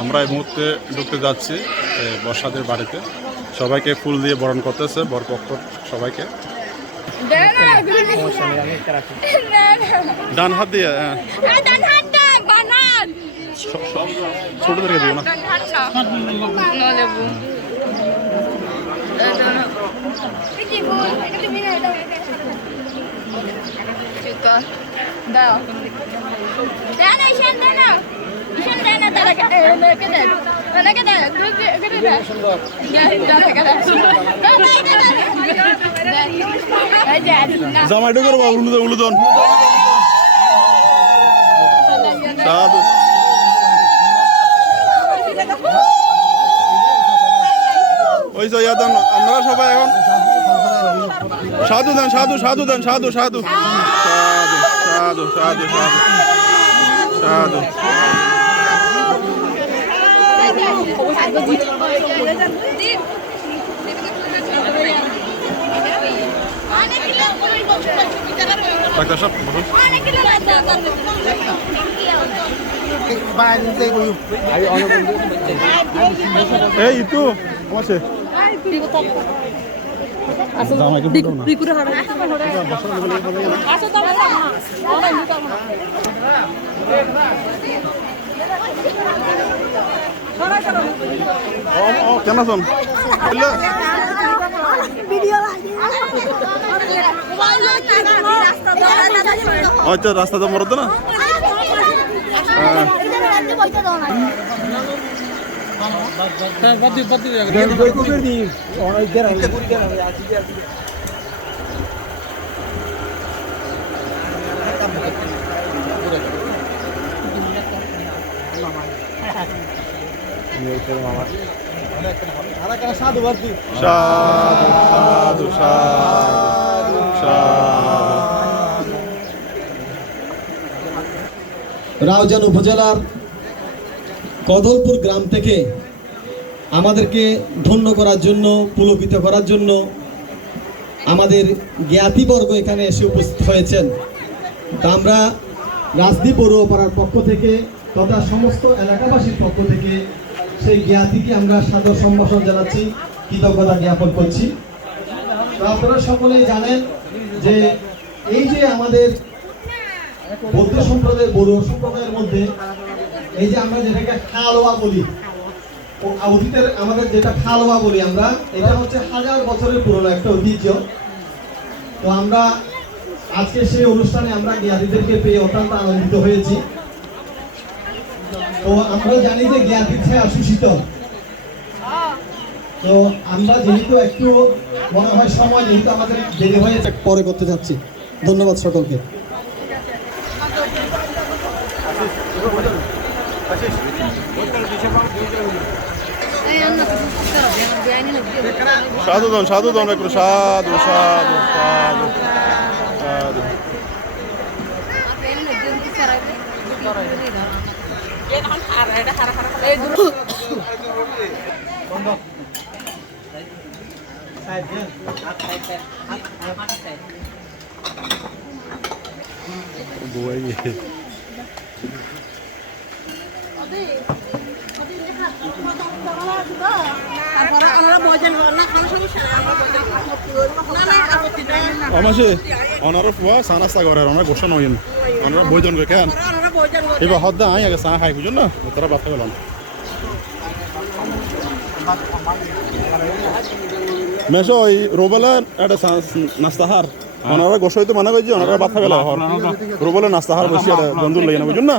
আমরা এই মুহূর্তে ঢুকতে যাচ্ছি বর্ষাদের বাড়িতে। সবাইকে ফুল দিয়ে বরণ করতেছে বরপক্ষ সবাইকে। ডান হাত দিয়ে ছোটদেরকে দিও না। জামাইটা করবো উলুদন ওই ইয়াদান আমরা সবাই এখন সাধু দেন সাধু সাধু দেন সাধু সাধু সাধু সাধু সাধু সাধু ডাক্তার সাহেব এই একটু আছে কেন আছেন আচ্ছা রাস্তা তো মরদ না সাধু সাধু সাধু রাউজান উপজেলার কদলপুর গ্রাম থেকে আমাদেরকে ধন্য করার জন্য পুলকিত করার জন্য আমাদের জ্ঞাতিবর্গ এখানে এসে উপস্থিত হয়েছেন। তা আমরা রাজদীপ পৌরপাড়ার পক্ষ থেকে তথা সমস্ত এলাকাবাসীর পক্ষ থেকে সেই জ্ঞাতিকে আমরা সাদর সম্ভাষণ জানাচ্ছি, কৃতজ্ঞতা জ্ঞাপন করছি। তো আপনারা সকলেই জানেন যে এই যে আমাদের বৌদ্ধ সম্প্রদায়ের বড় সম্প্রদায়ের মধ্যে এই যে আমরা যেটাকে খালোয়া বলি, অতীতের আমাদের যেটা খালোয়া বলি আমরা, এটা হচ্ছে 1000 বছরের পুরনো একটা ঐতিহ্য। তো আমরা আজকে সেই অনুষ্ঠানে আমরা জ্ঞাতিদেরকে পেয়ে অত্যন্ত আনন্দিত হয়েছি। তো আমরা জানি যে জ্ঞাতির ছায়া সুশীতল। তো আমরা যেহেতু একটু মনে হয় সময় যেহেতু আমাদের দেরি হয়েছে, পরে করতে যাচ্ছি। ধন্যবাদ সকলকে। সাধু দন একটু সাধু সাধু সাধু সাধু আমাসে অনার ফুয়া সানাস্তা করে আমরা গোসা নইন আমরা বইজন করে কেন এবার হদ্দা আই আগে চা খাই বুঝুন না তোরা বাদ গেলাম মেশো ওই রোবেলা একটা নাস্তাহার ওনারা গোসাই তো মানা করছি ওনারা বাদ গেল রোবেলা নাস্তাহার বসিয়ে বন্ধুর লেগে না বুঝুন না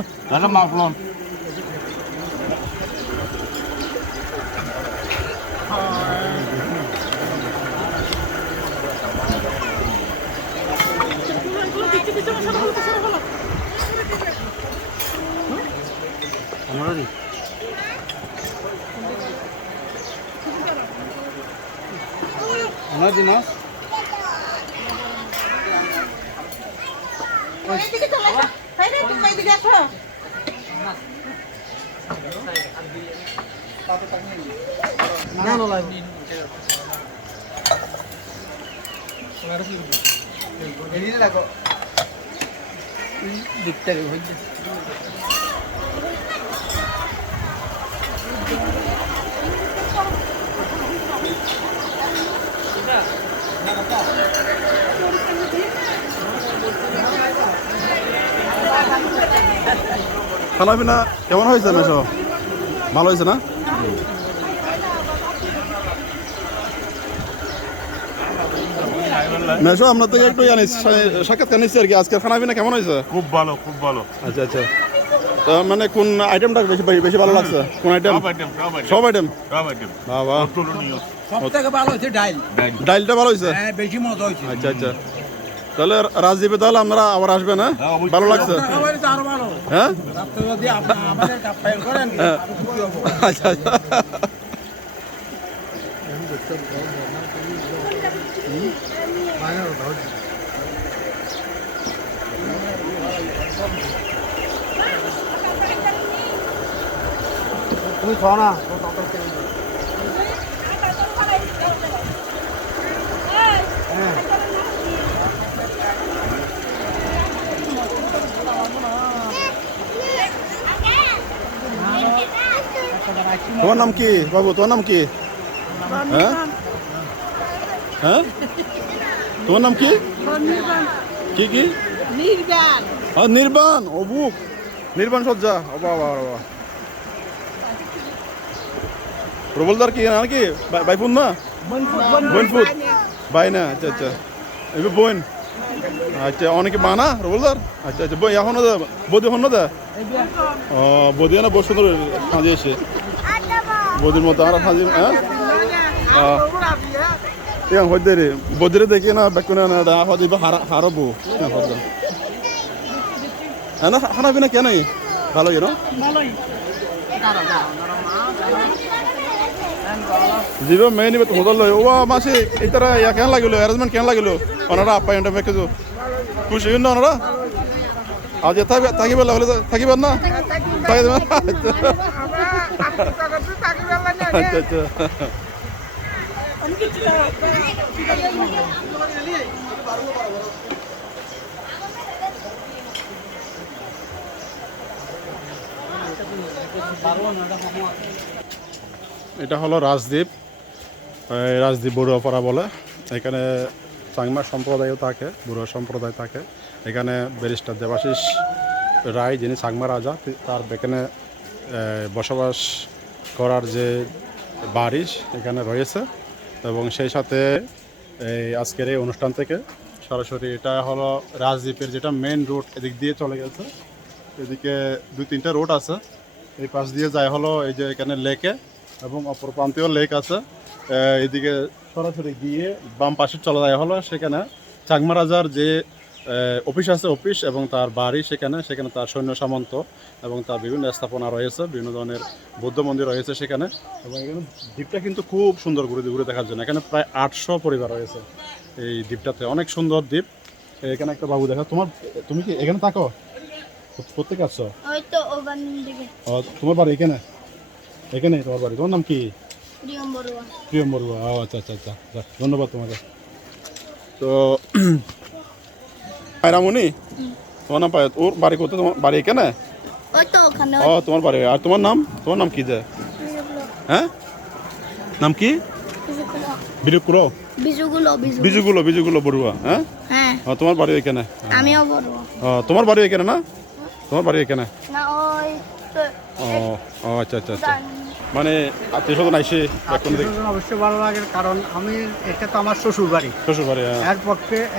খানা পিনা কেমন হয়েছে মেশো? ভালো হয়েছে না? মেশো আমরা তো একটু জানি সাক্ষাৎকার নিচ্ছি আর কি। আজকের খানা পিনা কেমন হয়েছে? খুব ভালো, খুব ভালো। আচ্ছা আচ্ছা। তো মানে কোন আইটেমটা বেশি বেশি ভালো লাগছে? কোন আইটেম? সব আইটেম। বাবা, সবথেকে ভালো হচ্ছে ডাইল। ডাইলটা ভালো হয়েছে। হ্যাঁ, বেশি মজা হয়েছে। আচ্ছা আচ্ছা। তাহলে রাজদ্বীপে তাহলে আপনারা আবার আসবেন? হ্যাঁ, ভালো লাগছে। খাবারই তো আরো ভালো। হ্যাঁ, রাত্রে যদি আমাদের কাপ্তাইল করেন, হ্যাঁ। আরো খুশি হবো। আচ্ছা আচ্ছা। তুমি খাও না। তোমার নাম কি বাবু? তোমার নাম কি? হ্যাঁ হ্যাঁ, তোমার নাম কি? কি কি? নির্বাণ। নির্বাণ। ও বুক নির্বাণ সজ্জা। ও বাবা বাবা। প্রবলদার কি না কি বাইফুন না? বইনফুট বাই না। আচ্ছা আচ্ছা, এবার বোন। আচ্ছা, অনেকে বানা রবলদার। আচ্ছা আচ্ছা, বই এখনো দা বদি হন দা। ও বদি না, বহু সুন্দর সাজিয়েছে বদির মতো। আমরা সাজি হ্যাঁ হইতে রে বদিরে দেখি না বেকুনে না হদি হারবো। হ্যাঁ না, খানা পিনা কেন ভালো না? জীব মেয়ে নিবে হোটেল ও মাসে ইতারা ইয়া কেন লাগিল? অ্যারেঞ্জমেন্ট কেন লাগিল? ওনারা আপা এন্ড মেকে খুশি হন না ওনারা? আজ থাকিবেন হলে থাকিবেন না? থাকিবেন। আচ্ছা আচ্ছা। এটা হলো রাজদ্বীপ। রাজদ্বীপ বড়ুয়াপাড়া বলে। এখানে চাংমা সম্প্রদায়ও থাকে, বড়ুয়া সম্প্রদায় থাকে। এখানে ব্যারিস্টার দেবাশিস রায়, যিনি চাংমা রাজা, তার এখানে বসবাস করার যে বাড়ি এখানে রয়েছে। এবং সেই সাথে এই আজকের এই অনুষ্ঠান থেকে সরাসরি এটা হলো রাজদ্বীপের যেটা মেন রোড, এদিক দিয়ে চলে গেছে। এদিকে 2-3টা রোড আছে। এই পাশ দিয়ে যায় হলো এই যে এখানে লেকে, এবং অপর প্রান্তীয় লেক আছে। এদিকে সরাসরি গিয়ে বাম পাশে চলে যায় হলো সেখানে চাংমা রাজার যে অফিস আছে, অফিস এবং তার বাড়ি সেখানে তার সৈন্য সামন্ত এবং তার বিভিন্ন স্থাপনা রয়েছে, বিভিন্ন ধরনের বৌদ্ধ মন্দির রয়েছে সেখানে। এবং এখানে দ্বীপটা কিন্তু খুব সুন্দর ঘুরে দেখার জন্য। এখানে প্রায় 800 পরিবার রয়েছে এই দ্বীপটাতে। অনেক সুন্দর দ্বীপ। এখানে একটা বাবু দেখা। তুমি কি এখানে থাকো? প্রত্যেক আসছো? তোমার বাড়ি এখানে? এখানে তোমার বাড়ি? তোমার নাম কি? প্রিয়ম বড়ুয়া। আচ্ছা আচ্ছা আচ্ছা, ধন্যবাদ তোমাকে। তো পায়রামণি তোমার নাম পায়? ওর বাড়ি কোথায়? তোমার বাড়ি এখানে? ও তোমার বাড়ি। আর তোমার নাম কি যে? হ্যাঁ, নাম কি? বিজুগুলো বড়ুয়া। হ্যাঁ, তোমার বাড়ি এখানে? তোমার বাড়ি এখানে না? তোমার বাড়ি এখানে? ও আচ্ছা আচ্ছা আচ্ছা। মানে আত্মীয় স্বজন আইসে অবশ্যই ভালো লাগে, কারণ আমি এটা তো আমার শ্বশুর বাড়ি।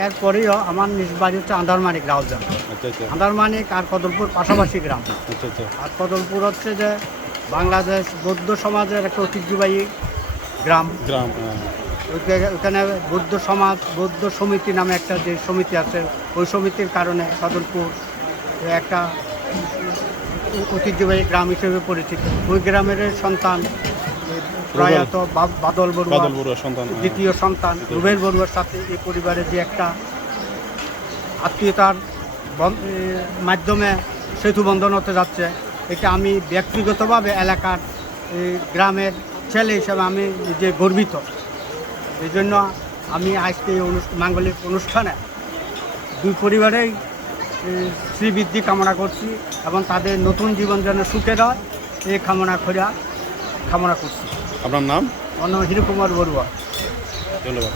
এরপরেও আমার নিজ বাড়ি হচ্ছে আন্দারমানিক, রাউজান। আচ্ছা আচ্ছা। আন্দারমানিক আর কদলপুর পাশাপাশি গ্রাম। আচ্ছা আচ্ছা। আর কদলপুর হচ্ছে যে বাংলাদেশ বৌদ্ধ সমাজের একটা ঐতিহ্যবাহী গ্রাম। ওখানে বৌদ্ধ সমিতি নামে একটা যে সমিতি আছে, ওই সমিতির কারণে কদলপুর একটা ঐতিহ্যবাহী গ্রাম হিসেবে পরিচিত। ওই গ্রামের সন্তান প্রয়াত বাদল বড়ুয়া সন্তান, দ্বিতীয় সন্তান রুবেল বড়ুয়ার সাথে এই পরিবারের যে একটা আত্মীয়তার মাধ্যমে সেতু বন্ধন হতে যাচ্ছে, এটা আমি ব্যক্তিগতভাবে এলাকার গ্রামের ছেলে হিসেবে আমি নিজে গর্বিত। এই জন্য আমি আজকে এই মাঙ্গলিক অনুষ্ঠানে দুই পরিবারেই শ্রীবৃদ্ধি কামনা করছি এবং তাদের নতুন জীবন যেন সুখের হয় এই কামনা করছি। আপনার নাম? হিরু কুমার বড়ুয়া। ধন্যবাদ।